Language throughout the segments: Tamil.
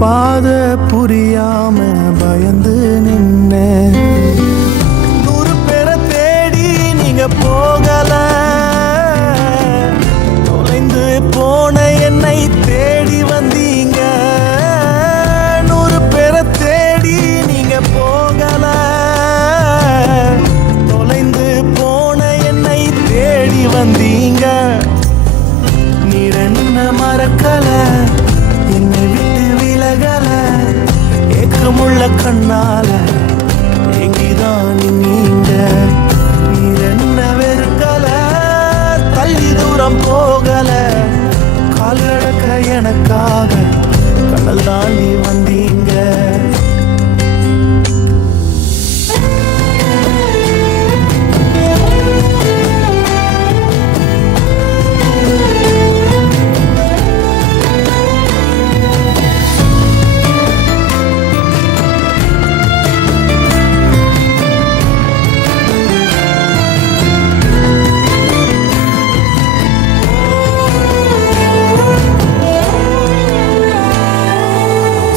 பாத புரியாம பயந்து நின்ன 100 பேரை தேடி நீங்க போகல, தொலைந்து போன என்னை தேடி வந்தீங்க. 100 பேரை தேடி நீங்க போகல, தொலைந்து போன என்னை தேடி வந்தீங்க. நீர் என்ன மறக்கல, என்னை விட்டு விலகல, ஏக்கமுள்ள கண்ணால எங்கிதான் நீங்க. நீர் என்ன வெறுக்கல, தள்ளி தூரம் போகல, கால் நடக்க எனக்காக கடல் தாண்டி வந்தீங்க.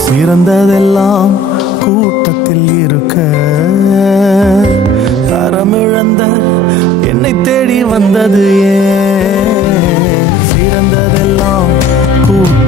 சிறந்ததெல்லாம் கூட்டத்தில் இருக்க, தரமிழந்த என்னை தேடி வந்தது ஏன்? சிறந்ததெல்லாம் கூட்ட